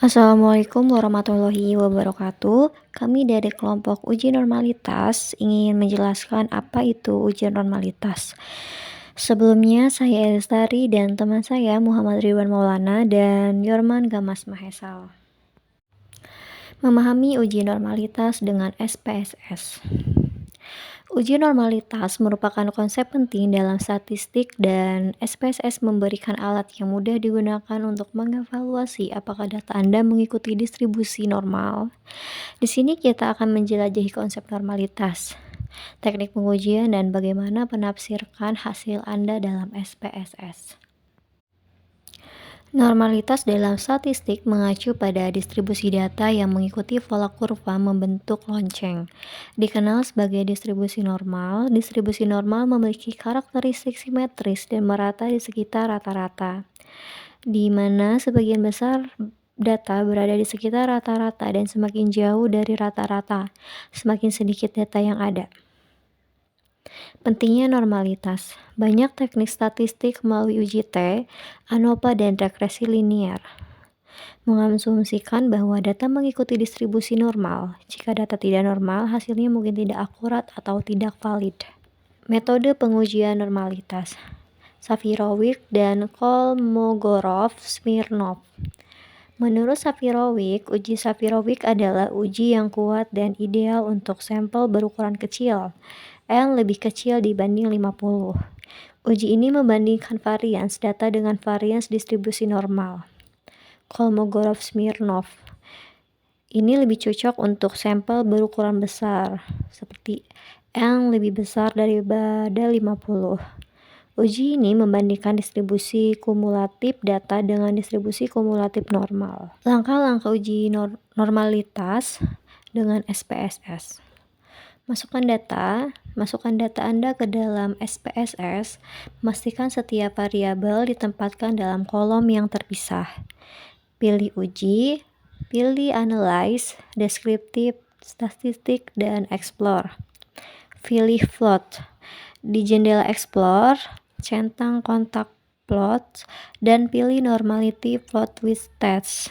Assalamualaikum warahmatullahi wabarakatuh. Kami dari kelompok uji normalitas ingin menjelaskan apa itu uji normalitas. Sebelumnya saya Elestari dan teman saya Muhammad Ridwan Maulana dan Yorman Gamas Mahesal. Memahami uji normalitas dengan SPSS. Uji normalitas merupakan konsep penting dalam statistik dan SPSS memberikan alat yang mudah digunakan untuk mengevaluasi apakah data Anda mengikuti distribusi normal. Di sini kita akan menjelajahi konsep normalitas, teknik pengujian, dan bagaimana penafsirkan hasil Anda dalam SPSS. Normalitas dalam statistik mengacu pada distribusi data yang mengikuti pola kurva membentuk lonceng. Dikenal sebagai distribusi normal memiliki karakteristik simetris dan merata di sekitar rata-rata, di mana sebagian besar data berada di sekitar rata-rata dan semakin jauh dari rata-rata, semakin sedikit data yang ada. Pentingnya normalitas. Banyak teknik statistik melalui uji T, ANOVA, dan regresi linier mengasumsikan bahwa data mengikuti distribusi normal. Jika data tidak normal, hasilnya mungkin tidak akurat atau tidak valid. Metode pengujian normalitas. Safirovic dan Kolmogorov-Smirnov. Menurut Safirovic, uji Safirovic adalah uji yang kuat dan ideal untuk sampel berukuran kecil, N lebih kecil dibanding 50. Uji ini membandingkan varians data dengan varians distribusi normal. Kolmogorov-Smirnov. Ini lebih cocok untuk sampel berukuran besar, seperti N lebih besar daripada 50. Uji ini membandingkan distribusi kumulatif data dengan distribusi kumulatif normal. Langkah-langkah uji normalitas dengan SPSS. Masukkan data Anda ke dalam SPSS, pastikan setiap variabel ditempatkan dalam kolom yang terpisah. Pilih uji, pilih analyze, deskriptif, statistik, dan explore. Pilih plot. Di jendela explore, centang kontak plot, dan pilih normality plot with stats.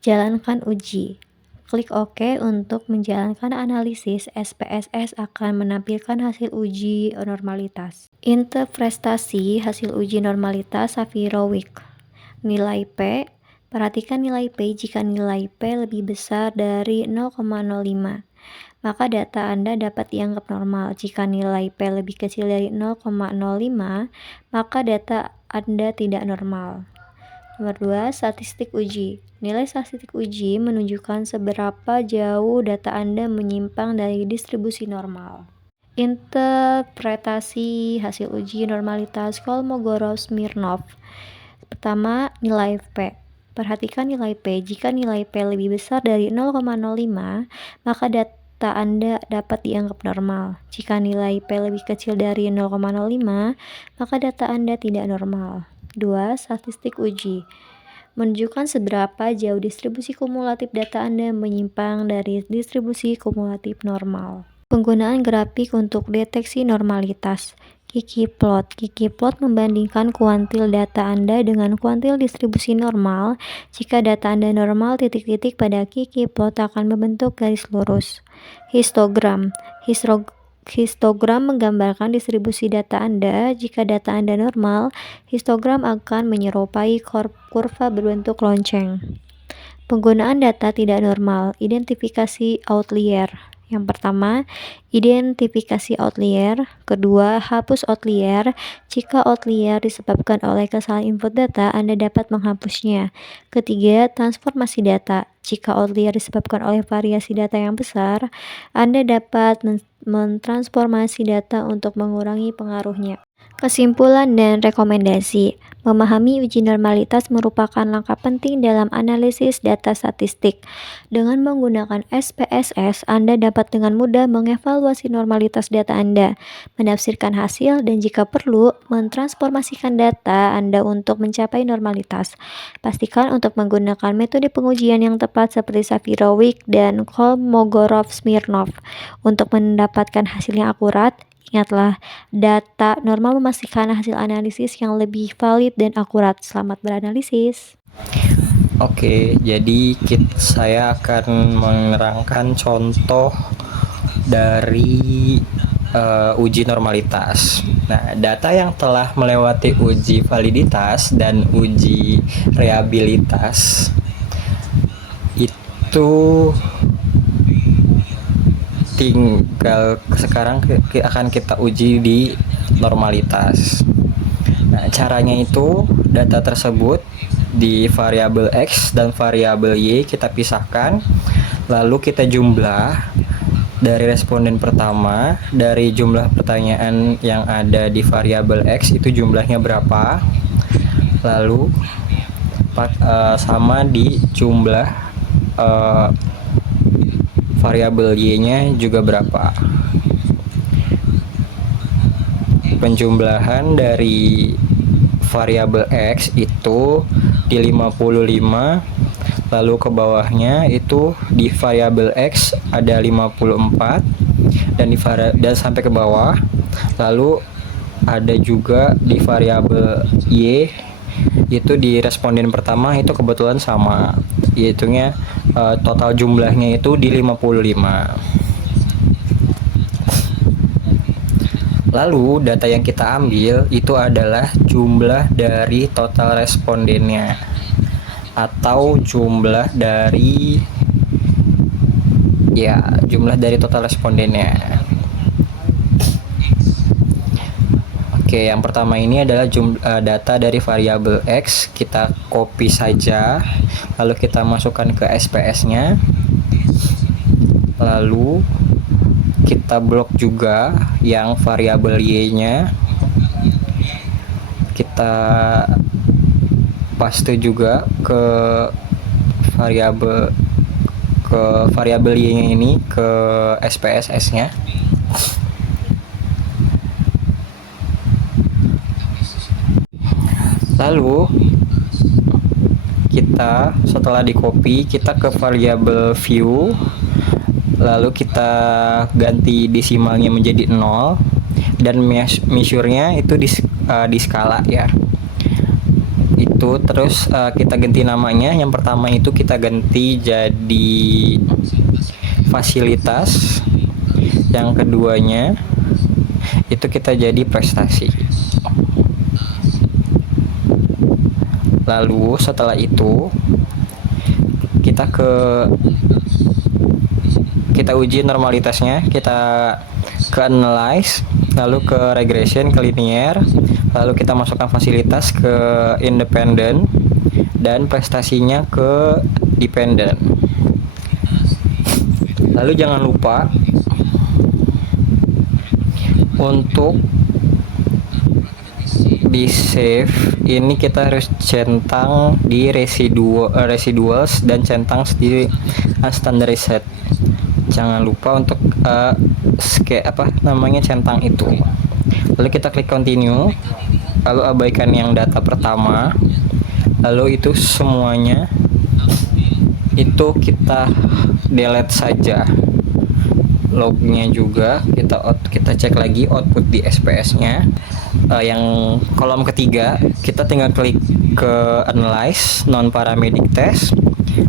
Jalankan uji. Klik OK untuk menjalankan analisis. SPSS akan menampilkan hasil uji normalitas. Interpretasi hasil uji normalitas Safirovic. Nilai P. Perhatikan nilai P. Jika nilai P lebih besar dari 0,05, maka data Anda dapat dianggap normal. Jika nilai P lebih kecil dari 0,05, maka data Anda tidak normal. Nomor 2, statistik uji. Nilai statistik uji menunjukkan seberapa jauh data Anda menyimpang dari distribusi normal. Interpretasi hasil uji normalitas Kolmogorov-Smirnov. Pertama, nilai P. Perhatikan nilai P. Jika nilai P lebih besar dari 0,05, maka data Anda dapat dianggap normal. Jika nilai P lebih kecil dari 0,05, maka data Anda tidak normal. 2. Statistik uji menunjukkan seberapa jauh distribusi kumulatif data Anda menyimpang dari distribusi kumulatif normal. Penggunaan grafik untuk deteksi normalitas. Kiki plot. Kiki plot membandingkan kuantil data Anda dengan kuantil distribusi normal. Jika data Anda normal, titik-titik pada Kiki plot akan membentuk garis lurus. Histogram. Histogram menggambarkan distribusi data Anda. Jika data Anda normal, histogram akan menyerupai kurva berbentuk lonceng. Penggunaan data tidak normal. Identifikasi outlier. Yang pertama, identifikasi outlier. Kedua, hapus outlier. Jika outlier disebabkan oleh kesalahan input data, Anda dapat menghapusnya. Ketiga, transformasi data. Jika outlier disebabkan oleh variasi data yang besar, Anda dapat mentransformasi data untuk mengurangi pengaruhnya. Kesimpulan dan rekomendasi. Memahami uji normalitas merupakan langkah penting dalam analisis data statistik. Dengan menggunakan SPSS, Anda dapat dengan mudah mengevaluasi normalitas data Anda, menafsirkan hasil, dan jika perlu, mentransformasikan data Anda untuk mencapai normalitas. Pastikan untuk menggunakan metode pengujian yang tepat seperti Safirovic dan Kolmogorov-Smirnov untuk mendapatkan hasil yang akurat. Ingatlah, data normal memastikan hasil analisis yang lebih valid dan akurat. Selamat beranalisis. Oke, jadi saya akan menerangkan contoh dari uji normalitas. Nah, data yang telah melewati uji validitas dan uji reliabilitas itu tinggal sekarang akan kita uji di normalitas. Nah, caranya itu data tersebut di variabel X dan variabel Y kita pisahkan, lalu kita jumlah dari responden pertama, dari jumlah pertanyaan yang ada di variabel X itu jumlahnya berapa, lalu sama di jumlah variabel Y-nya juga berapa. Penjumlahan dari variabel X itu di 55, lalu ke bawahnya itu di variabel X ada 54 dan sampai ke bawah, lalu ada juga di variabel Y itu di responden pertama itu kebetulan sama, yaitu total jumlahnya itu di 55. Lalu data yang kita ambil itu adalah jumlah dari total respondennya atau jumlah dari total respondennya. Oke, yang pertama ini adalah data dari variabel X. Kita copy saja, lalu kita masukkan ke SPSS-nya. Lalu kita blok juga yang variabel Y-nya. Kita paste juga ke variabel Y-nya ini ke SPSS-nya. Lalu kita setelah di copy, kita ke variabel view, lalu kita ganti desimalnya menjadi 0 dan measure-nya itu di skala ya. Itu terus kita ganti namanya. Yang pertama itu kita ganti jadi fasilitas, yang keduanya itu kita jadi prestasi. Lalu setelah itu kita uji normalitasnya, kita ke analyze, lalu ke regression, ke linear, lalu kita masukkan fasilitas ke independent dan prestasinya ke dependent. Lalu jangan lupa untuk di save ini kita harus centang di residuals dan centang di unstandarized. Jangan lupa untuk centang itu. Lalu kita klik continue, lalu abaikan yang data pertama, lalu itu semuanya itu kita delete saja. Lognya juga kita cek lagi output di SPS-nya. Yang kolom ketiga kita tinggal klik ke analyze non parametric test,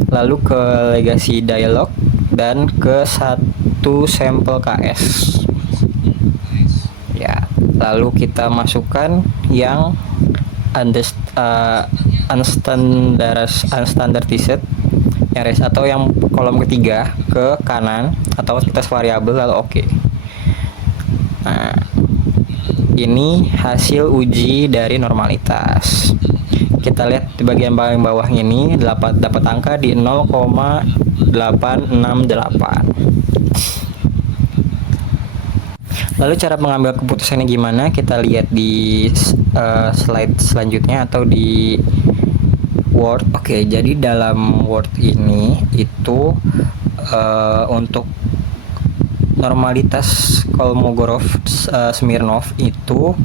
lalu ke legacy dialog dan ke satu sampel KS ya. Lalu kita masukkan yang unstandardized atau yang kolom ketiga ke kanan atau kita variabel, lalu oke. Nah, ini hasil uji dari normalitas. Kita lihat di bagian paling bawah ini dapat angka di 0,868. Lalu cara mengambil keputusannya gimana? Kita lihat di slide selanjutnya atau di Word. Oke, jadi dalam Word ini itu untuk normalitas Kolmogorov-Smirnov itu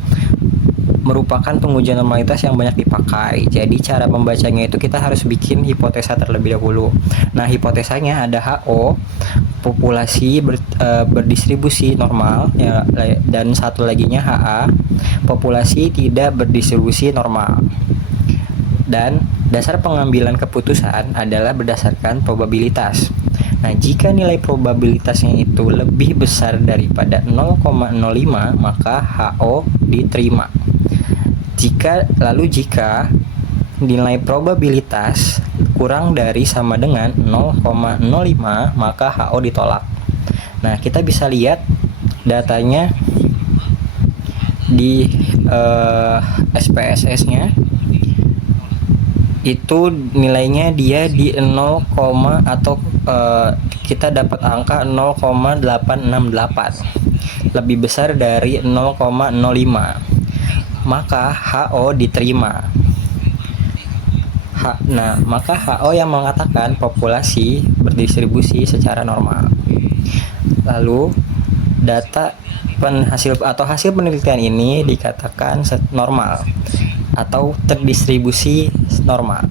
merupakan pengujian normalitas yang banyak dipakai. Jadi cara membacanya itu kita harus bikin hipotesa terlebih dahulu. Nah, hipotesanya ada HO, populasi berdistribusi normal ya, dan satu laginya HA, populasi tidak berdistribusi normal. Dan Dasar pengambilan keputusan adalah berdasarkan probabilitas. Nah, jika nilai probabilitasnya itu lebih besar daripada 0,05, maka HO diterima. Jika nilai probabilitas kurang dari sama dengan 0,05, maka HO ditolak. Nah, kita bisa lihat datanya di SPSS-nya itu nilainya dia di 0, atau kita dapat angka 0,868, lebih besar dari 0,05, maka HO diterima. Nah, maka HO yang mengatakan populasi berdistribusi secara normal. Lalu data hasil penelitian ini dikatakan normal atau terdistribusi normal.